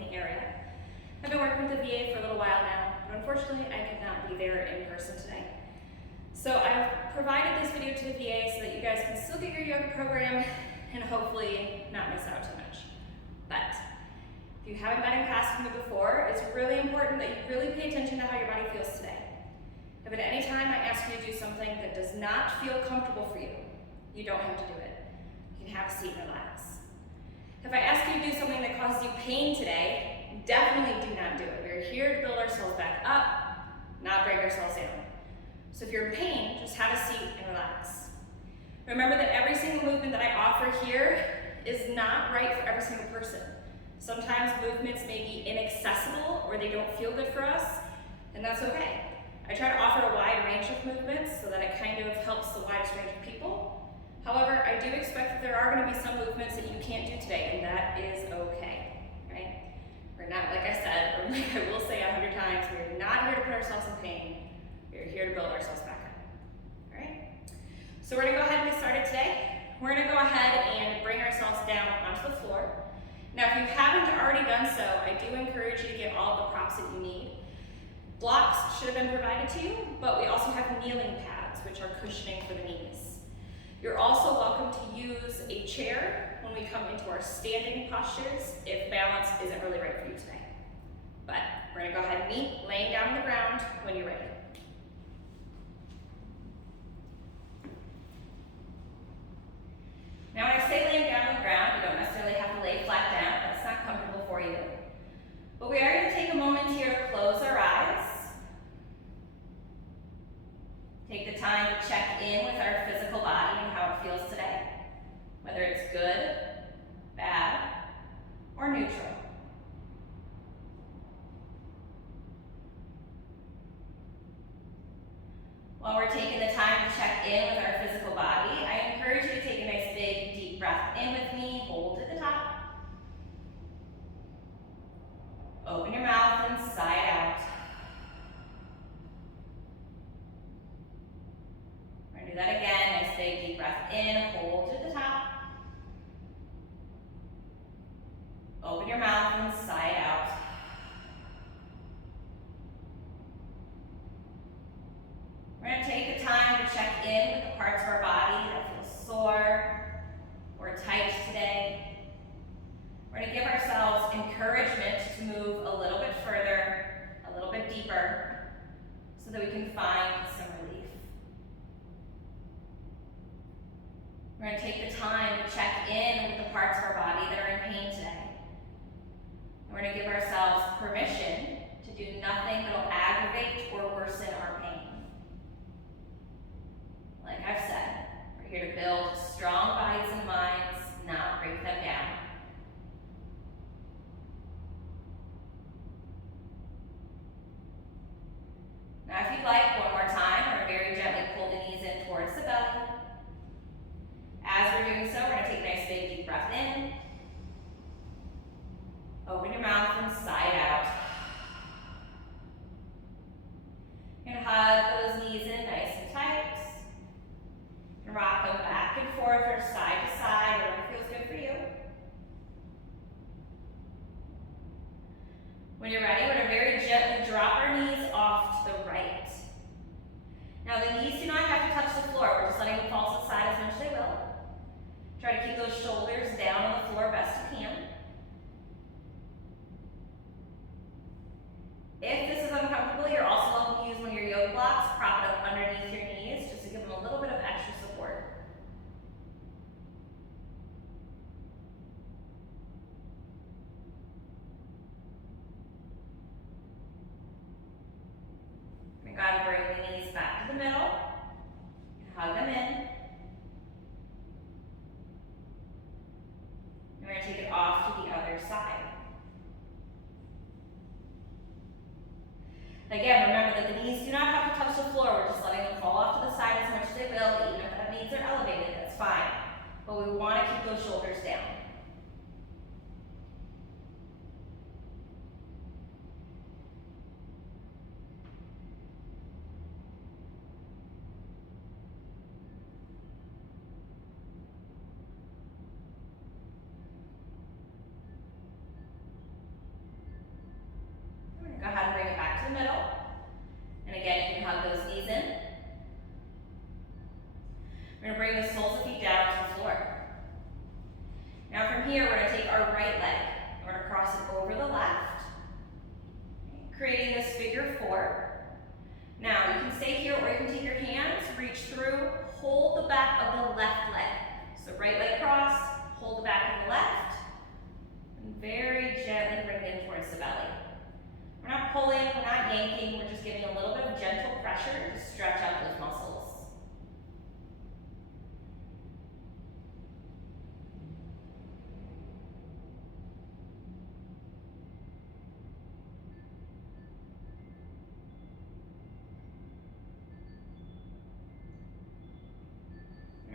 in the area. I've been working with the VA for a little while now, but unfortunately I could not be there in person today. So I've provided this video to the VA so that you guys can still get your yoga program and hopefully not miss out too much. But if you haven't been in class with me before, it's really important that you really pay attention to how your body feels today. If at any time I ask you to do something that does not feel comfortable for you, you don't have to do it. You can have a seat and relax. If I ask you to do something that causes you pain today, definitely do not do it. We're here to build ourselves back up, not break ourselves down. So if you're in pain, just have a seat and relax. Remember that every single movement that I offer here is not right for every single person. Sometimes movements may be inaccessible or they don't feel good for us, and that's okay. I try to offer a wide range of movements so that it kind of helps the widest range of people. However, I do expect that there are going to be some movements that you can't do today, and that is okay, right? We're not, like I said, or like I will say 100 times, we're not here to put ourselves in pain. We're here to build ourselves back up, all right? So we're going to go ahead and get started today. We're going to go ahead and bring ourselves down onto the floor. Now, if you haven't already done so, I do encourage you to get all the props that you need. Blocks should have been provided to you, but we also have kneeling pads, which are cushioning for the knees. You're also welcome to use a chair when we come into our standing postures if balance isn't really right for you today. But we're going to go ahead and meet laying down on the ground when you're ready. Now, when I say laying down on the ground, you don't necessarily have to lay flat down. That's not comfortable for you. But we are going to take a moment here to close our eyes. Take the time to check in with our physical body and how it feels today, whether it's good, bad, or neutral. While we're taking the time to check in with our physical body, I encourage you to take a nice big deep breath in with me, hold at the top. Open your mouth and sigh out. We're going to do that again. Nice big deep breath in, hold at the top. Open your mouth and sigh out. We're going to take the time to check in with the parts of our body that feel sore or tight today. We're going to give ourselves encouragement to move a little bit further, a little bit deeper, so that we can find some relief. We're going to take the time to check in with the parts of our body that are in pain today. And we're going to give ourselves permission to do nothing that will aggravate or worsen our pain. Like I've said, we're here to build strong bodies and minds, not break them down. Now, if you'd like, one more time, we're going to very gently pull the knees in towards the belly. As we're doing so, we're going to take a nice big deep breath in. Open your mouth and sigh out. You're going to hug those knees in nice and tight. And rock them back and forth or side to side, whatever feels good for you. When you're ready, we're going to very gently drop our knees off to the right. Now, the knees do not have to touch the floor. We're just letting them fall to the side as much as they will. Try to keep those shoulders down on the floor best you can. If this is uncomfortable, you're also welcome to use one of your yoga blocks, prop it up underneath your knees just to give them a little bit of extra support. We're going to bring the knees back to the middle, hug them in. And we're going to take it off to the other side. Again, remember that the knees do not have to touch the floor. We're just letting them fall off to the side as much as they will, even if that means they're elevated, that's fine. But we want to keep those shoulders down. creating this figure 4. Now, you can stay here or you can take your hands, reach through, hold the back of the left leg. So right leg crossed, hold the back of the left, and very gently bring it in towards the belly. We're not pulling, we're not yanking, we're just giving a little bit of gentle pressure to stretch out those muscles.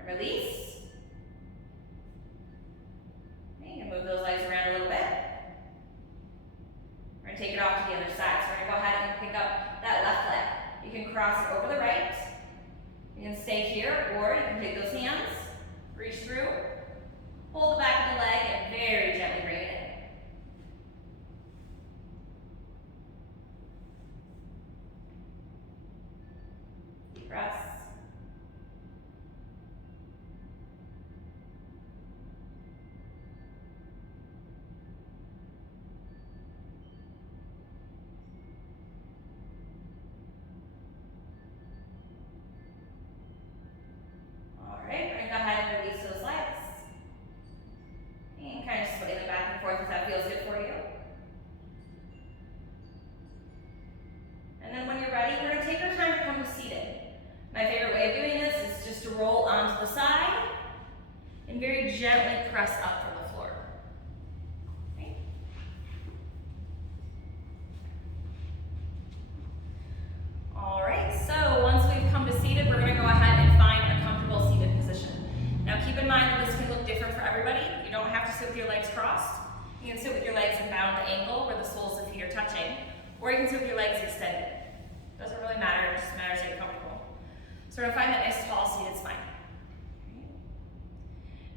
Release. Okay, you can move those legs around a little bit. We're going to take it off to the other side. So we're going to go ahead and pick up that left leg. You can cross it over the right. You can stay here, or you can take those hands, reach through, hold the back of the leg, and very gently bring it in. Deep breaths. Roll onto the side and very gently press up from the floor. Okay. All right, so once we've come to seated, we're going to go ahead and find a comfortable seated position. Now keep in mind that this can look different for everybody. You don't have to sit with your legs crossed. You can sit with your legs in bound angle where the soles of the feet are touching, or you can sit with your legs extended. Doesn't really matter, it just matters that you're comfortable. So we're going to find that nice tall seated spine.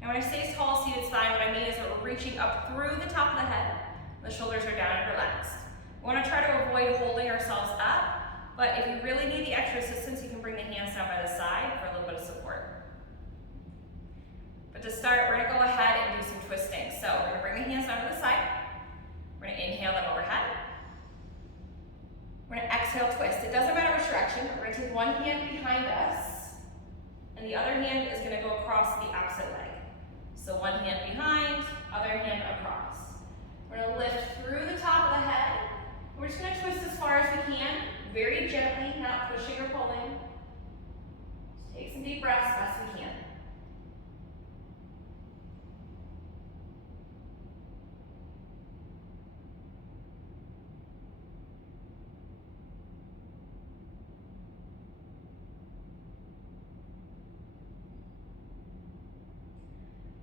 Now when I say tall seated spine, what I mean is that we're reaching up through the top of the head. The shoulders are down and relaxed. We want to try to avoid holding ourselves up, but if you really need the extra assistance, you can bring the hands down by the side for a little bit of support. But to start, we're going to go ahead and do some twisting. So we're going to bring the hands down to the side. We're going to inhale them overhead. We're going to exhale, twist. It doesn't matter which direction. We're going to take one hand behind us, and the other hand is going to go across the opposite leg. So one hand behind, other hand across. We're going to lift through the top of the head. We're just going to twist as far as we can, very gently, not pushing or pulling. Just take some deep breaths as best we can.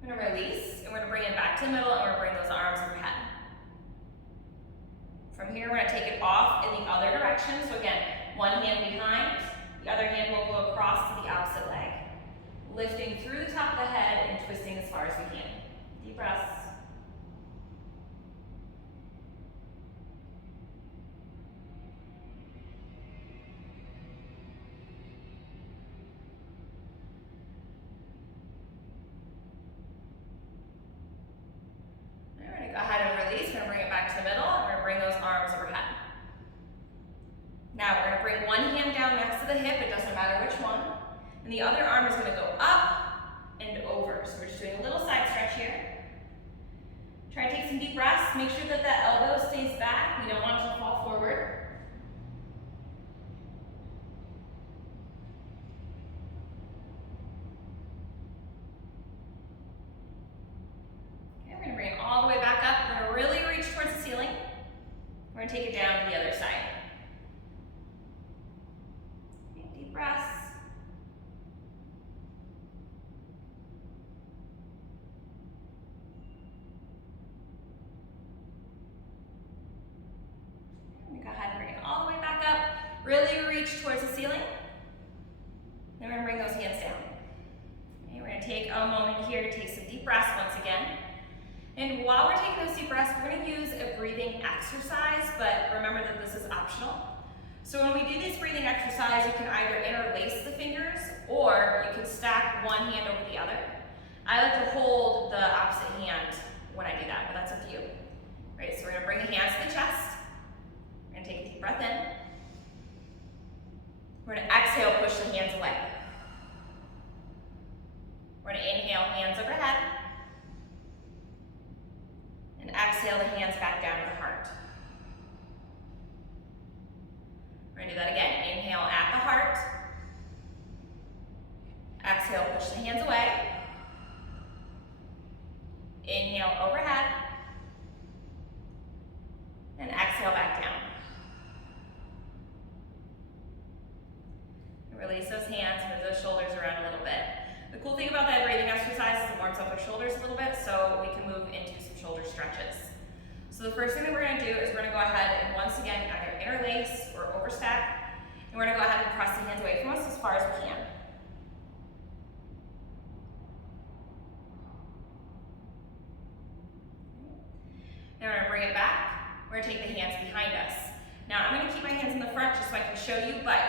We're going to release, and we're going to bring it back to the middle, and we're going to bring those arms overhead. From here, we're going to take it off in the other direction. So again, one hand behind, the other hand will go across to the opposite leg. Lifting through the top of the head and twisting as far as we can. Deep breaths. Go ahead and release. We're going to bring it back to the middle, and we're going to bring those arms overhead. Now we're going to bring one hand down next to the hip, it doesn't matter which one, and the other arm is going to go up and over. So we're just doing a little side stretch here. Try to take some deep breaths. Make sure that that elbow stays back. We don't want it to fall forward. We're going to bring it all the way back up. We're going to really reach towards the ceiling. We're going to take it down to the other side. Take deep breaths. Go ahead and bring it all the way back up. Really reach towards the ceiling. Then we're going to bring those hands down. Okay, we're going to take a moment here to take some deep breaths once again. And while we're taking those deep breaths, we're going to use a breathing exercise, but remember that this is optional. So when we do this breathing exercise, you can either interlace the fingers or you can stack one hand over the other. I like to hold the opposite hand when I do that, but that's up to you. Right, so we're going to bring the hands to the chest. We're going to take a deep breath. So the first thing that we're going to do is we're going to go ahead and once again either interlace or overstack, and we're going to go ahead and press the hands away from us as far as we can. Now we're going to bring it back. We're going to take the hands behind us. Now I'm going to keep my hands in the front just so I can show you, but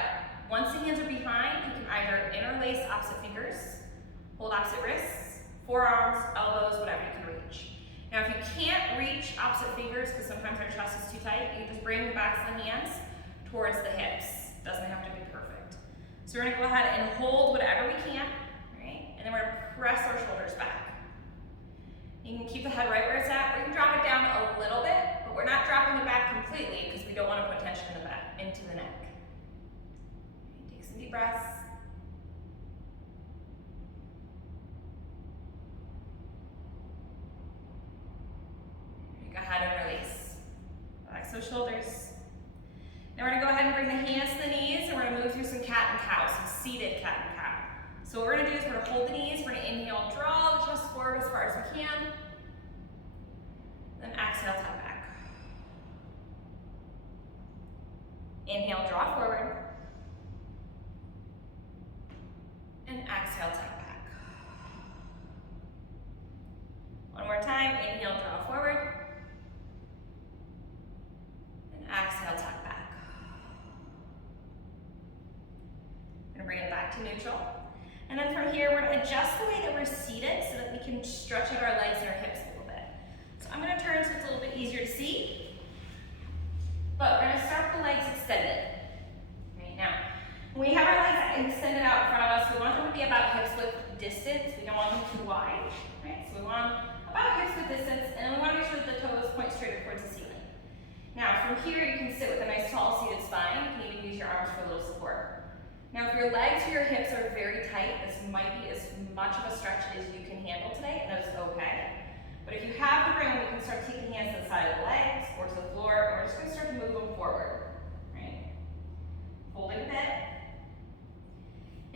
once the hands are behind, you can either interlace opposite fingers, hold opposite wrists, forearms, elbows, whatever you can reach. Now if you can't reach opposite fingers, because sometimes our chest is too tight, you can just bring the backs of the hands towards the hips. Doesn't have to be perfect. So we're going to go ahead and hold whatever we can, right? And then we're going to press our shoulders back. You can keep the head right where it's at, or you can drop it down a little bit, but we're not dropping it back completely because we don't want to put tension in the back, into the neck. Okay, take some deep breaths. Go ahead and release. Relax those shoulders. Now we're going to go ahead and bring the hands to the knees, and we're going to move through some cat and cow, some seated cat and cow. So what we're going to do is we're going to hold the knees, we're going to inhale, draw the chest forward as far as we can, then exhale, tap back. Inhale, draw forward, and exhale, tap back. One more time, inhale, draw forward, and exhale, tap back. We're going to bring it back to neutral. And then from here, we're going to adjust the way that we're seated so that we can stretch out our legs and our hips a little bit. So I'm going to turn so it's a little bit easier to see. But we're going to start with the legs extended. Right now, when we have our legs extended out in front of us, we want them to be about hips width distance. We don't want them too wide. Right? So we want them about hips width distance, and we want to make sure that the toes point straight towards the ceiling. Now, from here, you can sit with a nice tall seated spine. You can even use your arms for a little support. Now, if your legs or your hips are very tight, this might be as much of a stretch as you can handle today, and that's okay. But if you have the room, you can start taking hands to the side of the legs or to the floor, and we're just going to start to move them forward, right? Holding a bit.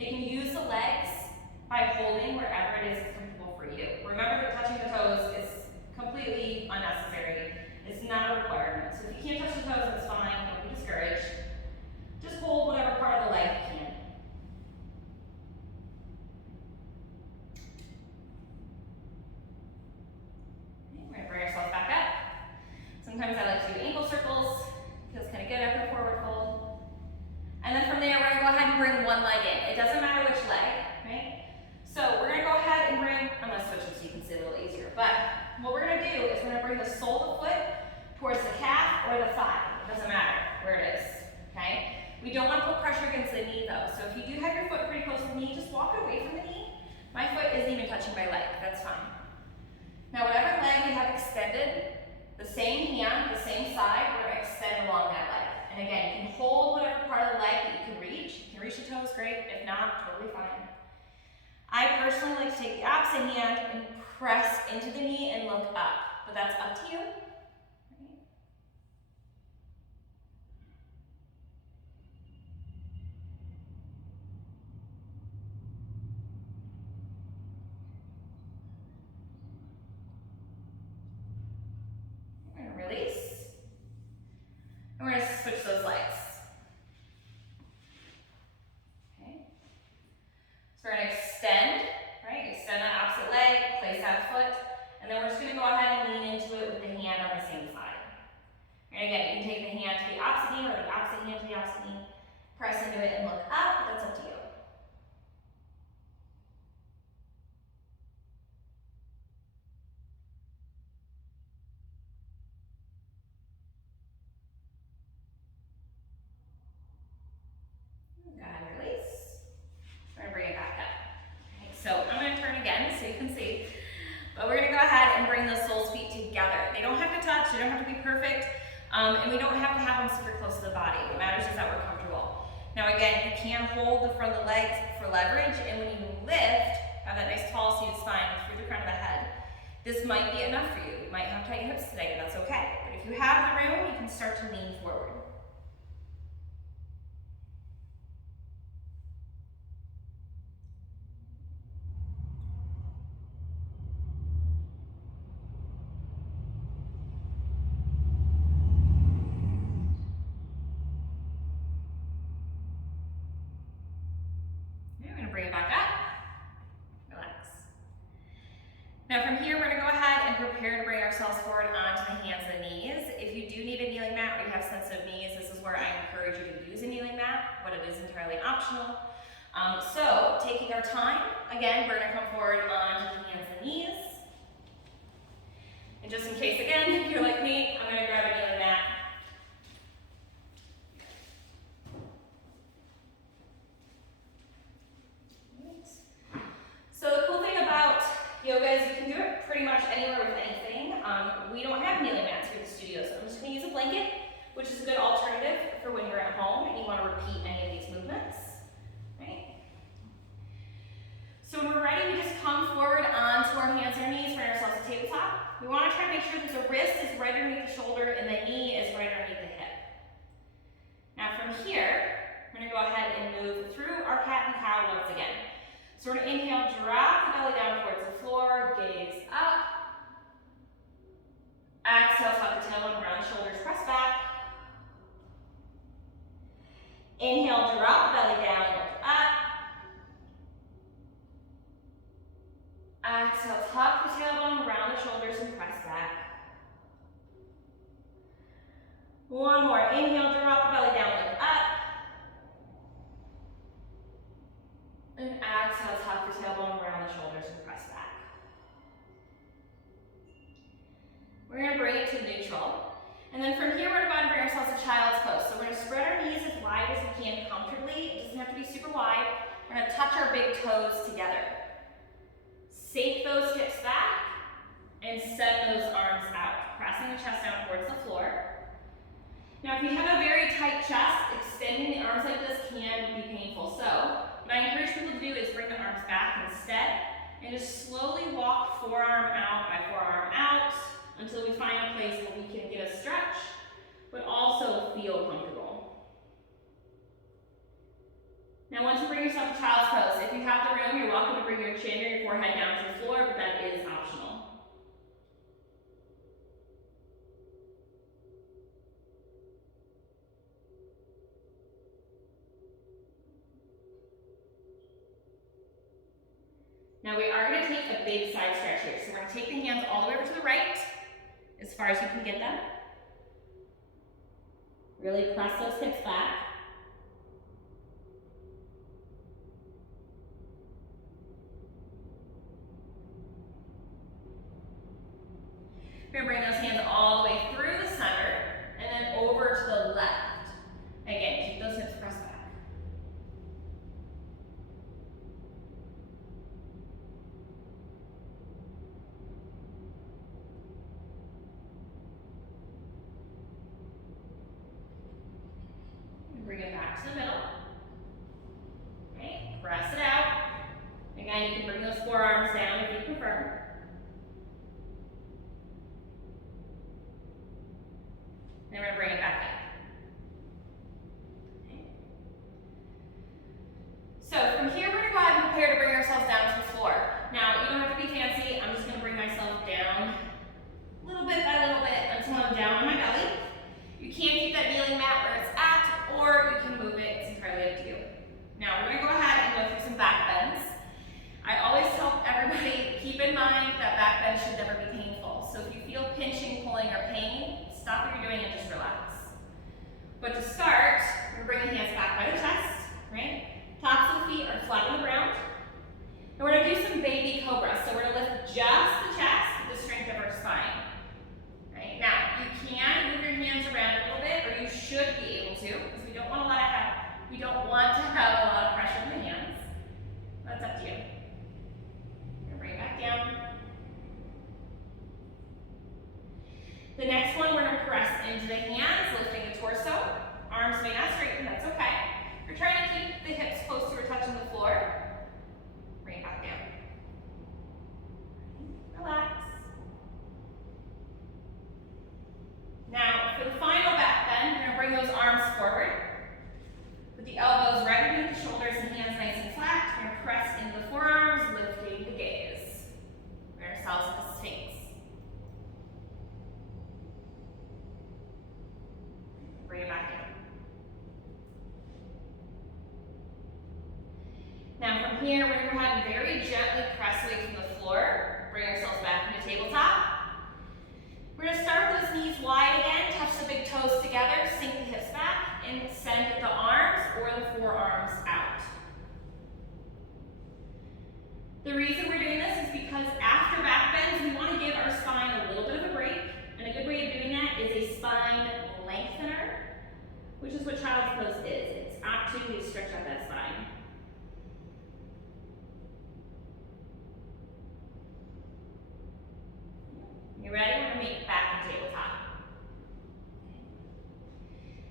You can use the legs by holding wherever it is comfortable for you. Remember that touching the toes is completely unnecessary. It's not a requirement. So if you can't touch the toes, that's fine. Don't be discouraged. Just hold whatever part of the leg you can. Okay, we're going to bring ourselves back up. Sometimes I like to do ankle circles. Feels kind of good after a forward fold. And then from there, we're going to go ahead and bring one leg in. It doesn't matter which leg, right? So we're going to go ahead and bring, I'm going to switch it so you can see it a little easier. But what we're going to do is we're going to bring the sole of the foot towards the calf or the thigh. It doesn't matter where it is, okay? We don't want to put pressure against the knee though. So if you do have your foot pretty close to the knee, just walk it away from the knee. My foot isn't even touching my leg, that's fine. Now whatever leg we have extended, the same hand, the same side, we're going to extend along that leg. And again, you can hold whatever part of the leg that you can reach. If you can reach the toes, great. If not, totally fine. I personally like to take the opposite hand and press into the knee and look up, but that's up to you. Release. And we're going to switch those legs. Okay. So we're going to extend, right? Extend that opposite leg, place that foot, and then we're just going to go ahead and lean into it with the hand on the same side. And again, you can take the hand to the opposite knee or the opposite hand to the opposite knee, press into it and look up, but that's up to you. Go ahead and release. We're going to bring it back up. Okay, so I'm going to turn again so you can see. But we're going to go ahead and bring those soles feet together. They don't have to touch, they don't have to be perfect, and we don't have to have them super close to the body. What matters is that we're comfortable. Now again, you can hold the front of the legs for leverage, and when you lift, have that nice tall seated spine through the crown of the head. This might be enough for you. You might have tight hips today, and that's okay. But if you have the room, you can start to lean forward. need a kneeling mat or you have sensitive knees, this is where I encourage you to use a kneeling mat, but it is entirely optional. So taking our time, again, we're gonna come forward onto the hands and knees. And just in case, again, if you're like me, I'm gonna grab a kneeling mat. So the cool thing about yoga is you can do it pretty much anywhere with anything. We don't have kneeling mats here at the studio, so I'm just going to use a blanket, which is a good alternative for when you're at home and you want to repeat any of these movements. Right? So when we're ready, we just come forward onto our hands and our knees, bring ourselves to tabletop. We want to try to make sure that the wrist is right underneath the shoulder and the knee is right underneath the hip. Now from here, we're going to go ahead and move through our cat and cow once again. So we're going to inhale, drop the belly down towards the floor, gaze up. Exhale, tuck the tailbone around the shoulders, press back. Inhale, drop the belly down, look up. Exhale, tuck the tailbone around the shoulders and press back. One more. Inhale, drop the belly down, look up. And exhale, tuck the tailbone around the shoulders and press back. We're going to bring it to neutral. And then from here, we're going to bring ourselves to child's pose. So we're going to spread our knees as wide as we can comfortably. It doesn't have to be super wide. We're going to touch our big toes together. Sink those hips back and send those arms out, pressing the chest down towards the floor. Now, if you have a very tight chest, extending the arms like this can be painful. So what I encourage people to do is bring the arms back instead and just slowly walk forearm out by forearm out until we find a place where we can get a stretch, but also feel comfortable. Now once you bring yourself to child's pose, if you have the room, you're welcome to bring your chin or your forehead down to the floor, but that is optional. Now we are going to take a big side stretch here. So we're going to take the hands all the way over to the right, as far as you can get them. Really press those hips back. We're going to bring those hands all the way through the center and then over to the left. Again, keep those hips pressed back. Bring it back to the middle. Right? Press it out. Again, you can bring those forearms down if you prefer. Then we're going to bring it back in. Okay. So from here, we're going to go ahead and prepare to bring ourselves down to the floor. Now, you don't have to be fancy. I'm just going to bring myself down little bit by little bit until I'm down on my belly. You can keep that kneeling mat where it's at, or you can move it. It's entirely up to you. Now, we're going to go ahead and go through some back bends. I always tell everybody, keep in mind that back bend should never be painful. So if you feel pinching, pulling, or pain, stop what you're doing and just relax. But to start, we're going to bring the hands back by the chest, right? Tops of the feet are flat on the ground. And we're going to do some baby cobra. So we're going to lift just the chest with the strength of our spine. Right? Now, you can move your hands around a little bit, or you should be able to, because we don't want to have a lot of pressure in the hands. That's up to you. We're going to bring it back down. The next one, we're going to press into the hands, lifting the torso. Arms may not straighten, that's okay. We're trying to keep the hips close to or touching the floor. Bring it back down. Relax. Now, for the final back bend, we're going to bring those arms forward. With the elbows right underneath the shoulders and hands nice and flat. We're going to press into the forearms, lifting the gaze. Bring ourselves to the Sphinx. Bring it back down. Now from here, we're going to go ahead and very gently press away from the floor. Bring ourselves back into tabletop. We're going to start with those knees wide again, touch the big toes together, sink the hips back, and send the arms or the forearms out. The reason we're doing this is because after back bends, we want to give our spine a little bit of a break. And a good way of doing that is a spine lengthener, which is what child's pose is. It's an opportunity to stretch out that spine. You ready? We're going to meet back in tabletop.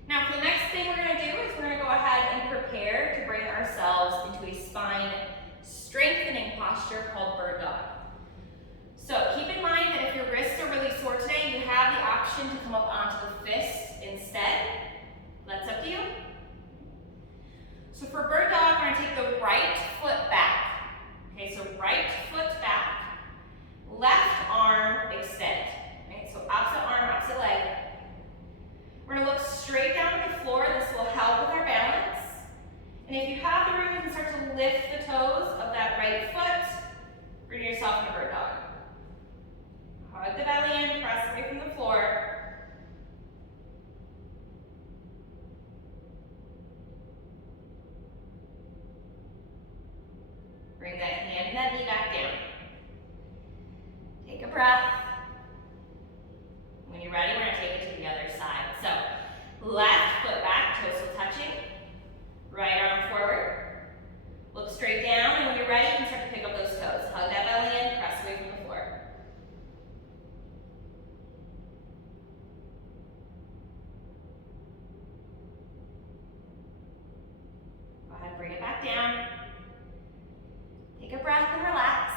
Now for the next thing we're going to do is we're going to go ahead and prepare to bring ourselves into a spine strengthening posture called bird dog. So keep in mind that if your wrists are really sore today, you have the option to come up onto the fist instead. That's up to you. So for bird dog, we're going to take the right foot back. Okay, so right foot back, left arm extend. Right, so opposite arm, opposite leg. We're going to look straight down at the floor. This will help with our balance. And if you have the room, you can start to lift the toes of that right foot. Bring yourself into bird dog. Hug the belly in, press away from the floor. Bring that hand and that knee back down. Take a breath. When you're ready, we're going to take it to the other side. So, left foot back, toes still touching. Right arm forward. Look straight down, and when you're ready, you can start to pick up those toes. Hug that belly in, press away from the floor. Go ahead and bring it back down. Take a breath and relax.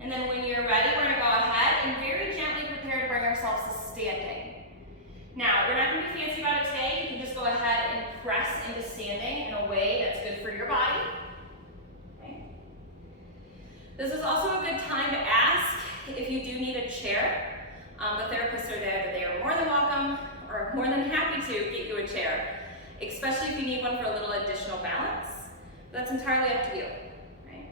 And then when you're ready, we're going to go ahead and very gently prepare to bring ourselves to standing. Now, we're not going to be fancy about it today. You can just go ahead and press into standing in a way that's good for your body. Okay. This is also a good time to ask if you do need a chair. The therapists are there, they are more than welcome or more than happy to get you a chair, especially if you need one for a little additional balance. That's entirely up to you. Right?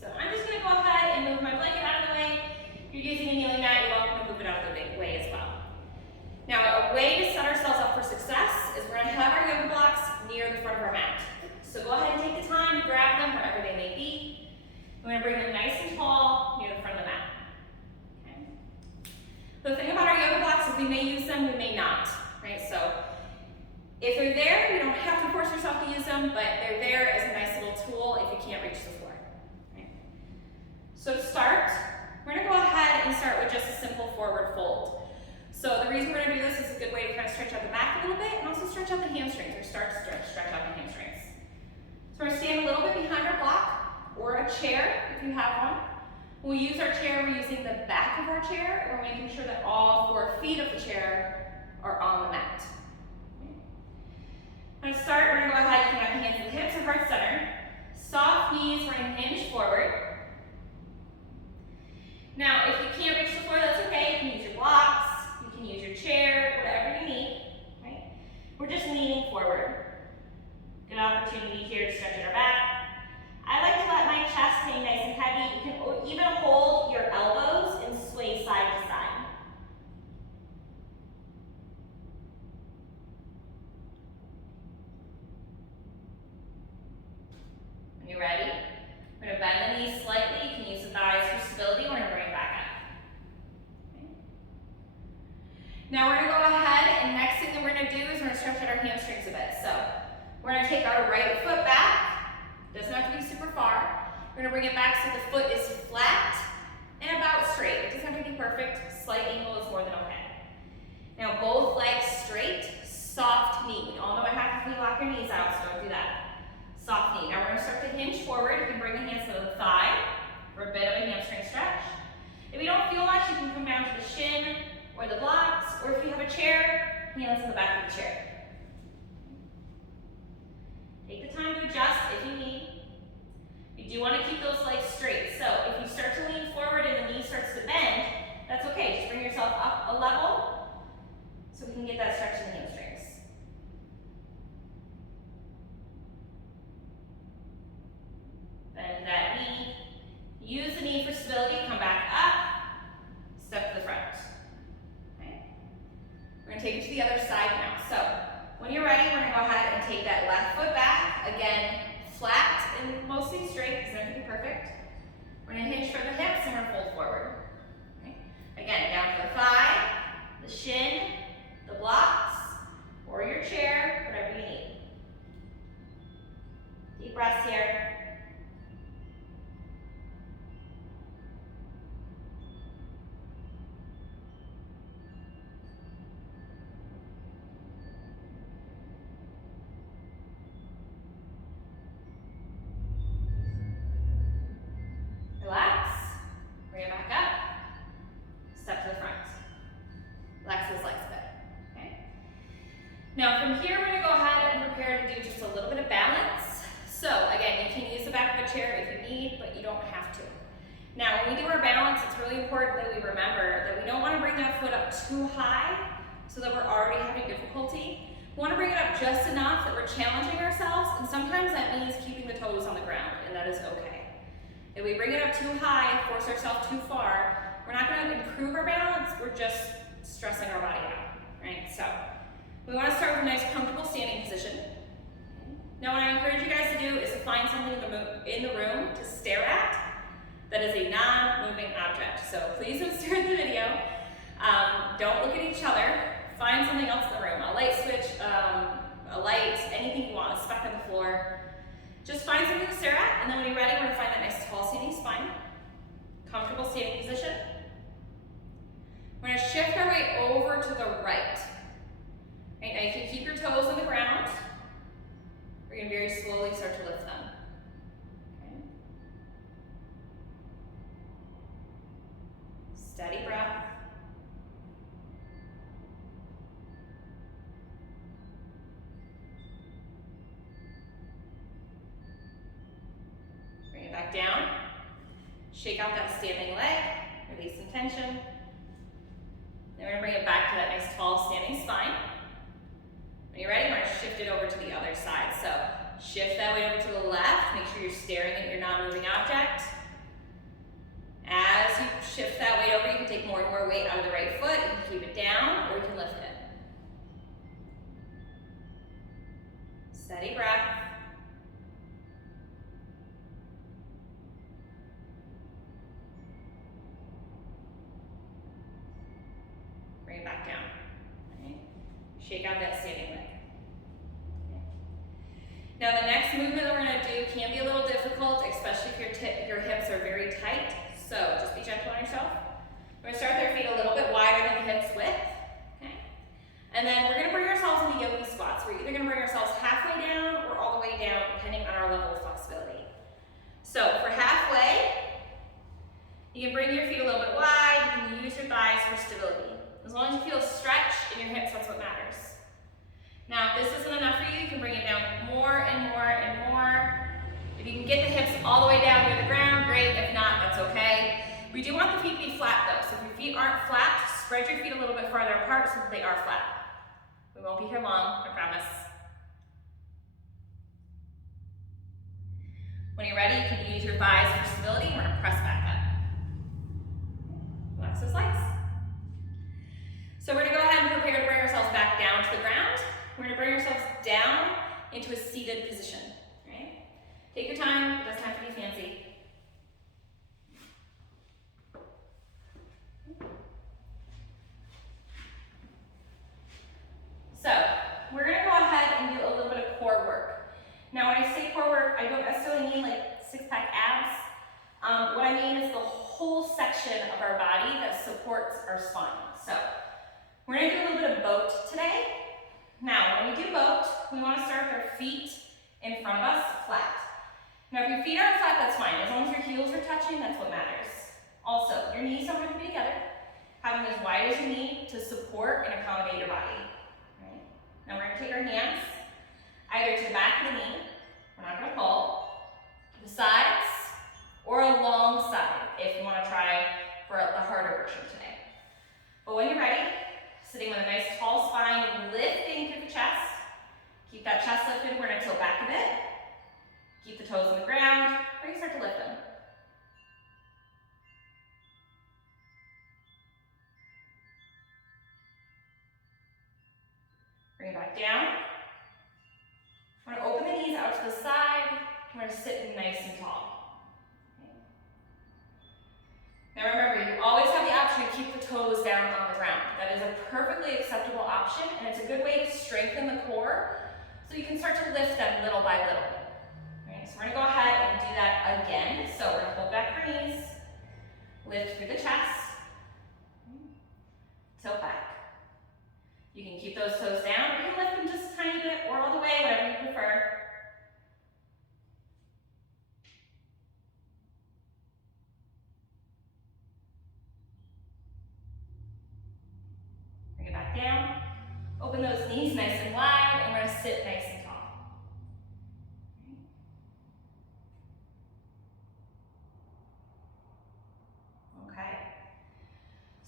So I'm just going to go ahead and move my blanket out of the way. If you're using a kneeling mat, you're welcome to move it out of the way as well. Now, a way to set ourselves up for success is we're going to have our yoga blocks near the front of our mat. So go ahead and take the time to grab them wherever they may be. We're going to bring them nice and tall near the front of the mat. Okay. The thing about our yoga blocks is we may use them, we may not. Right? So if they're there, you don't have to force yourself to use them, but they're there as a nice little tool if you can't reach the floor. Right? So to start, we're going to go ahead and start with just a simple forward fold. So the reason we're going to do this is a good way to kind of stretch out the back a little bit and also stretch out the hamstrings, or start to stretch out the hamstrings. So we're going to stand a little bit behind our block or a chair if you have one. When we use our chair, we're using the back of our chair, and we're making sure that all 4 feet of the chair are on the mat. Okay. To start, we're going to go ahead and have the hands to the hips or heart center. Soft knees, we're going to hinge forward. Now, if you can't reach the floor, that's okay. You can use your blocks. You can use your chair, whatever you need, right? We're just leaning forward. Good opportunity here to stretch our back. I like to let my chest hang nice and heavy. You can even hold your elbows and sway side to side. When you're ready, we're going to bend the knees slightly. You can use the thighs for stability. We're going to bring it back up. Now we're going to go ahead, and next thing that we're going to do is we're going to stretch out our hamstrings a bit. So we're going to take our right foot back. Doesn't have to be super far. We're going to bring it back so the foot is flat and about straight. It doesn't have to be perfect. Slight angle is more than okay. Now both legs straight, soft knee. We all know what happens when you lock your knees out, so don't do that. Soft knee. Now we're going to start to hinge forward. You can bring the hands to the thigh for a bit of a hamstring stretch. If you don't feel much, you can come down to the shin or the blocks, or if you have a chair, hands in the back of the chair. Take the time to adjust if you need. You do want to keep those legs straight, so if you start to lean forward and the knee starts to bend, that's okay. Just bring yourself up a level so we can get that stretch in the hamstrings. Bend that knee. Use the knee for stability. Come back up. Step to the front. Now from here, we're gonna go ahead and prepare to do just a little bit of balance. So again, you can use the back of a chair if you need, but you don't have to. Now, when we do our balance, it's really important that we remember that we don't want to bring that foot up too high so that we're already having difficulty. We want to bring it up just enough that we're challenging ourselves, and sometimes that means keeping the toes on the ground, and that is okay. If we bring it up too high, force ourselves too far, we're not going to improve our balance, we're just stressing our body out, right? So, we want to start with a nice comfortable standing position. Now, what I encourage you guys to do is to find something in the room to stare at that is a non-moving object. So please don't stare at the video. Don't look at each other. Find something else in the room. A light switch, a light, anything you want, a speck on the floor. Just find something to stare at, and then when you're ready, we're gonna find that nice tall standing spine. Comfortable standing position. We're gonna shift our weight over to the right. Right, now you can keep your toes on the ground. We're gonna very slowly start to lift them. Steady breath. Bring it back down. Shake out that standing leg, release some tension. Then we're gonna bring it back to that nice tall standing spine. When you're ready, we're gonna shift it over to the other side. So shift that weight over to the left, make sure you're staring at your non-moving object. As you shift that weight over, you can take more and more weight out of the right foot. You can keep it down, or you can lift it. Steady breath. Bring it back down. Okay. Shake out that standing leg. Okay. Now the next movement that we're going to do can be a little difficult, especially if your hips are very tight. So just be gentle on yourself. We're gonna start with our feet a little bit wider than the hips width, okay? And then we're gonna bring ourselves into yogi squats. We're either gonna bring ourselves halfway down or all the way down, depending on our level of flexibility. So for halfway, you can bring your feet a little bit wide. You can use your thighs for stability. As long as you feel a stretch in your hips, that's what matters. Now, if this isn't enough for you, you can bring it down more and more and more. If you can get the hips all the way down near the ground, great. If not, that's okay. We do want the feet to be flat though. So if your feet aren't flat, spread your feet a little bit farther apart so that they are flat. We won't be here long, I promise. When you're ready, you can use your thighs for stability. We're gonna press back up. Relax those legs. So we're gonna go ahead and prepare to bring ourselves back down to the ground. We're gonna bring ourselves down into a seated position. Take your time, it doesn't have to be fancy. So, we're gonna go ahead and do a little bit of core work. Now when I say core work, I don't necessarily mean like six-pack abs. What I mean is the whole section of our body that supports our spine. So, we're gonna do a little bit of boat today. Now, when we do boat, we wanna start with our feet in front of us, flat. Now, if your feet aren't flat, that's fine. As long as your heels are touching, that's what matters. Also, your knees don't have to be together. Have them as wide as you need to support and accommodate your body. Right? Now, we're going to take our hands either to the back of the knee, we're not going to pull, to the sides, or alongside if you want to try for the harder version today. But when you're ready, sitting with a nice tall spine, lifting through the chest. Keep that chest lifted. We're going to tilt back a bit. Keep the toes on the ground. We're going to start to lift them. Bring it back down. We're going to open the knees out to the side. We're going to sit nice and tall. Okay. Now remember, you always have the option to keep the toes down on the ground. That is a perfectly acceptable option, and it's a good way to strengthen the core so you can start to lift them little by little. So we're going to go ahead and do that again. So we're going to hold back our knees, lift through the chest, tilt back. You can keep those toes down, or you can lift them just a tiny bit, or all the way, whatever you prefer. Bring it back down. Open those knees nice and wide, and we're gonna sit nice and tall. Okay.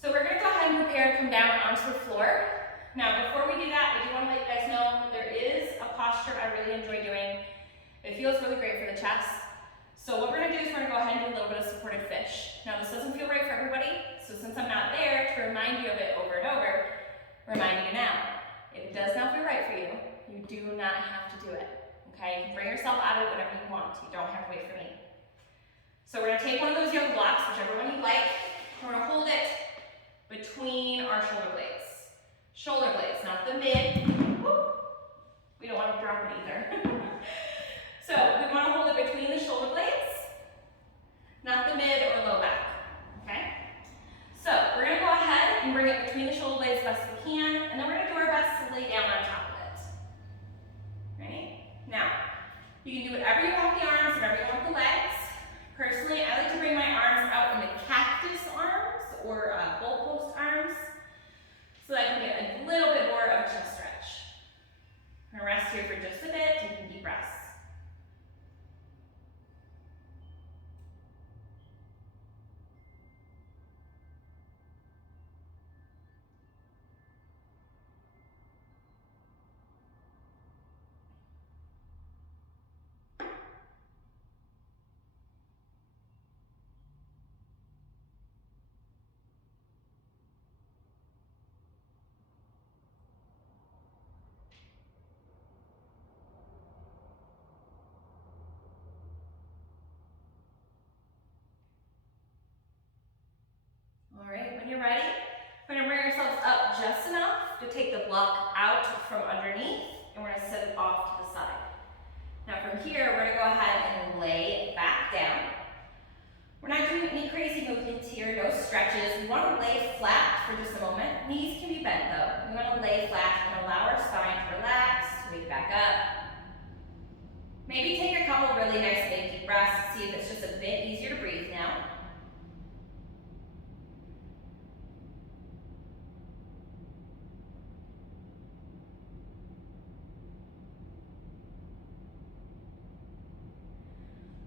So we're gonna go ahead and prepare to come down onto the floor. Now, before we do that, I do wanna let you guys know that there is a posture I really enjoy doing. It feels really great for the chest. So what we're gonna do is we're gonna go ahead and do a little bit of supported fish. Now, this doesn't feel right for everybody, so since I'm not there to remind you of it over and over, reminding you now. If it does not feel right for you, you do not have to do it, okay? You can bring yourself out of it whenever you want. You don't have to wait for me. So we're gonna take one of those yoga blocks, whichever one you like, and we're gonna hold it between our shoulder blades. Shoulder blades, not the mid. Whoop. We don't want to drop it either. So we want to hold it between the shoulder blades, not the mid or low back, okay? So we're going to go ahead and bring it between the shoulder blades as best we can, and then we're going to do our best to lay down on top of it. Right? Now, you can do whatever you want with the arms, whatever you want with the legs. Personally, I like to bring my arms out in the cactus arms or goalpost arms, so that I can get a little bit more of a chest stretch. I'm going to rest here for just a bit, taking deep breaths. All right, when you're ready, we're gonna bring ourselves up just enough to take the block out from underneath, and we're gonna set it off to the side. Now from here, we're gonna go ahead and lay it back down. We're not doing any crazy movements here, no stretches. We wanna lay flat for just a moment. Knees can be bent though. We wanna lay flat and allow our spine to relax, wake back up. Maybe take a couple really nice big deep breaths to see if it's just a bit easier to breathe now.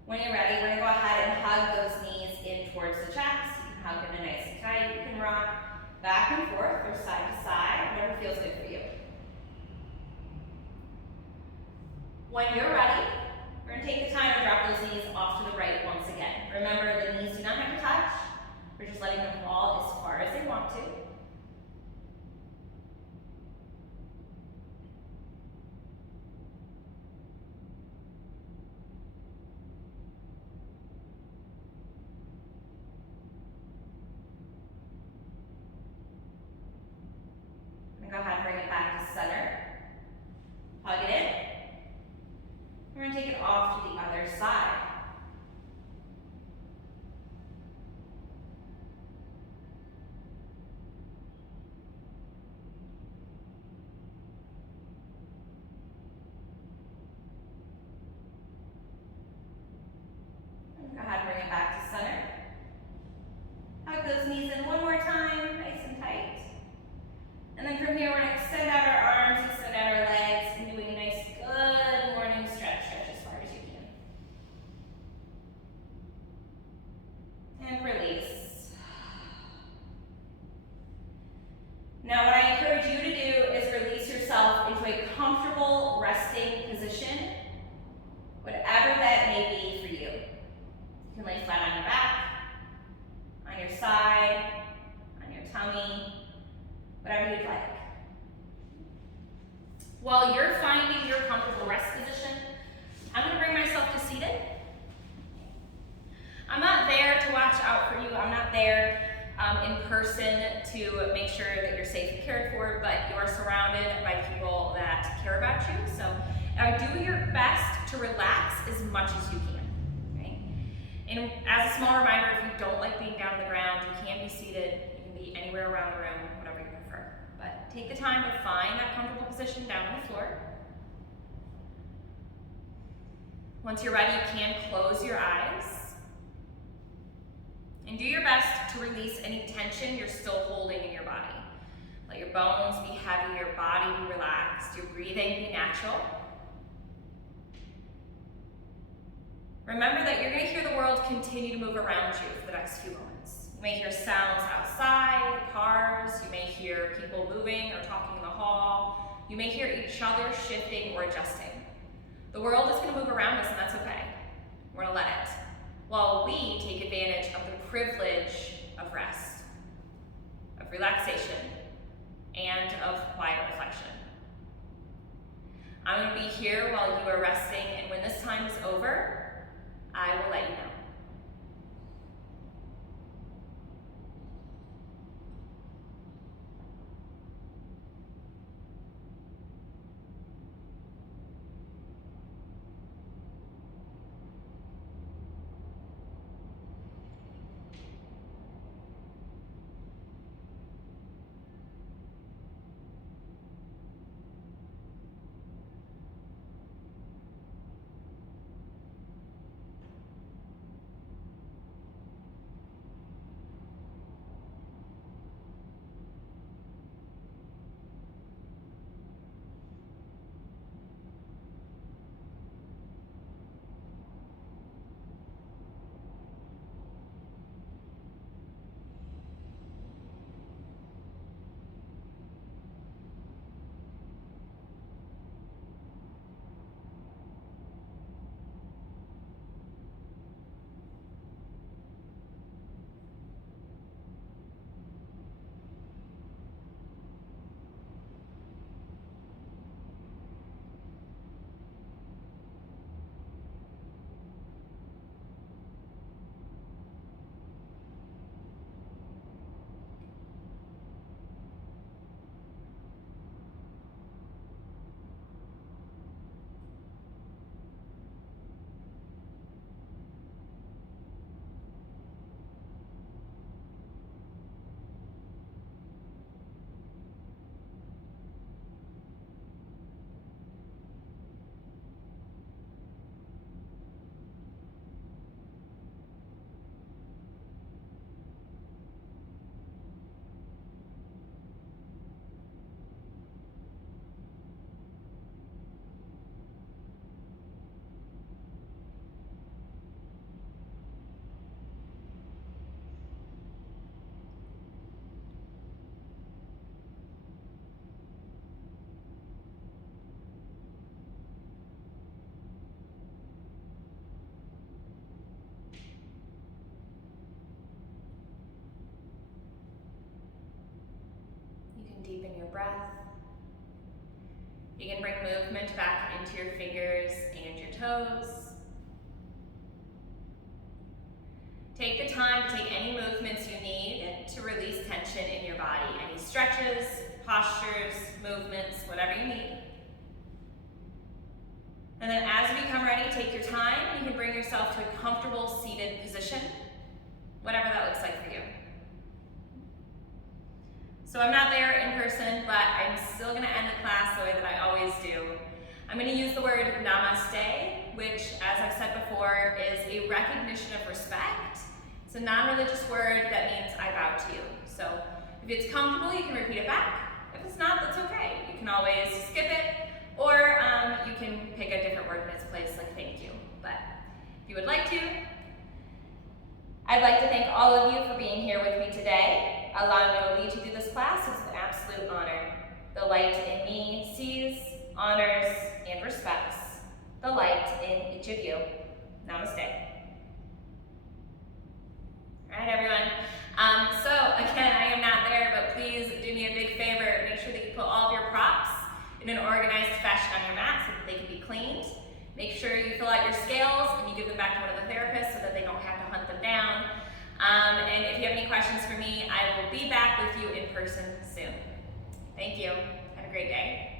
When you're ready, we're gonna go ahead and hug those knees in towards the chest. You can hug them nice and tight. You can rock back and forth or side to side, whatever feels good for you. When you're ready, we're gonna take the time to drop those knees off to the right once again. Remember, the knees do not have to touch. We're just letting them fall as far as they want to. Go ahead and bring it back to center. Hug it in. We're going to take it off to the other side. Go ahead and bring it back to center. Hug those knees in one more time, nice and tight. And then from here, we're going to extend out our arms, extend out our legs, and doing a nice, good morning stretch as far as you can. And release. Now, what I encourage you to do is release yourself into a comfortable resting position, whatever that may be for you. You can lay flat on your back, on your side, on your tummy, whatever you'd like. While you're finding your comfortable rest position, I'm going to bring myself to seated. I'm not there to watch out for you. I'm not there in person to make sure that you're safe and cared for, but you are surrounded by people that care about you. So do your best to relax as much as you can. Right? And as a small reminder, if you don't like being down on the ground, you can be seated. You can be anywhere around the room, whatever you prefer. But take the time to find that comfortable position down on the floor. Once you're ready, you can close your eyes. And do your best to release any tension you're still holding in your body. Let your bones be heavy, your body be relaxed, your breathing be natural. Remember that you're going to hear the world continue to move around you for the next few moments. You may hear sounds outside, cars, you may hear people moving or talking in the hall, you may hear each other shifting or adjusting. The world is going to move around us, and that's okay. We're going to let it, while we take advantage of the privilege of rest, of relaxation, and of quiet reflection. I'm going to be here while you are resting, and when this time is over, I will let you know. Deepen your breath. You can bring movement back into your fingers and your toes. Take the time to take any movements you need to release tension in your body. Any stretches, postures, movements, whatever you need. And then as you become ready, take your time and you can bring yourself to a comfortable seated position, whatever that looks like for you. So I'm not there in person, but I'm still going to end the class the way that I always do. I'm going to use the word namaste, which, as I've said before, is a recognition of respect. It's a non-religious word that means I bow to you. So if it's comfortable, you can repeat it back. If it's not, that's okay. You can always skip it, or you can pick a different word in its place, like thank you. But if you would like to, I'd like to thank all of you for being here with me today. Allowing me to lead you through this class is an absolute honor. The light in me sees, honors, and respects the light in each of you. Namaste. All right, everyone. So again, I am not there, but please do me a big favor. Make sure that you put all of your props in an organized fashion on your mat so that they can be cleaned. Make sure you fill out your scales and you give them back to one of the therapists so that they don't have to hunt them down. And if you have any questions for me, I will be back with you in person soon. Thank you. Have a great day.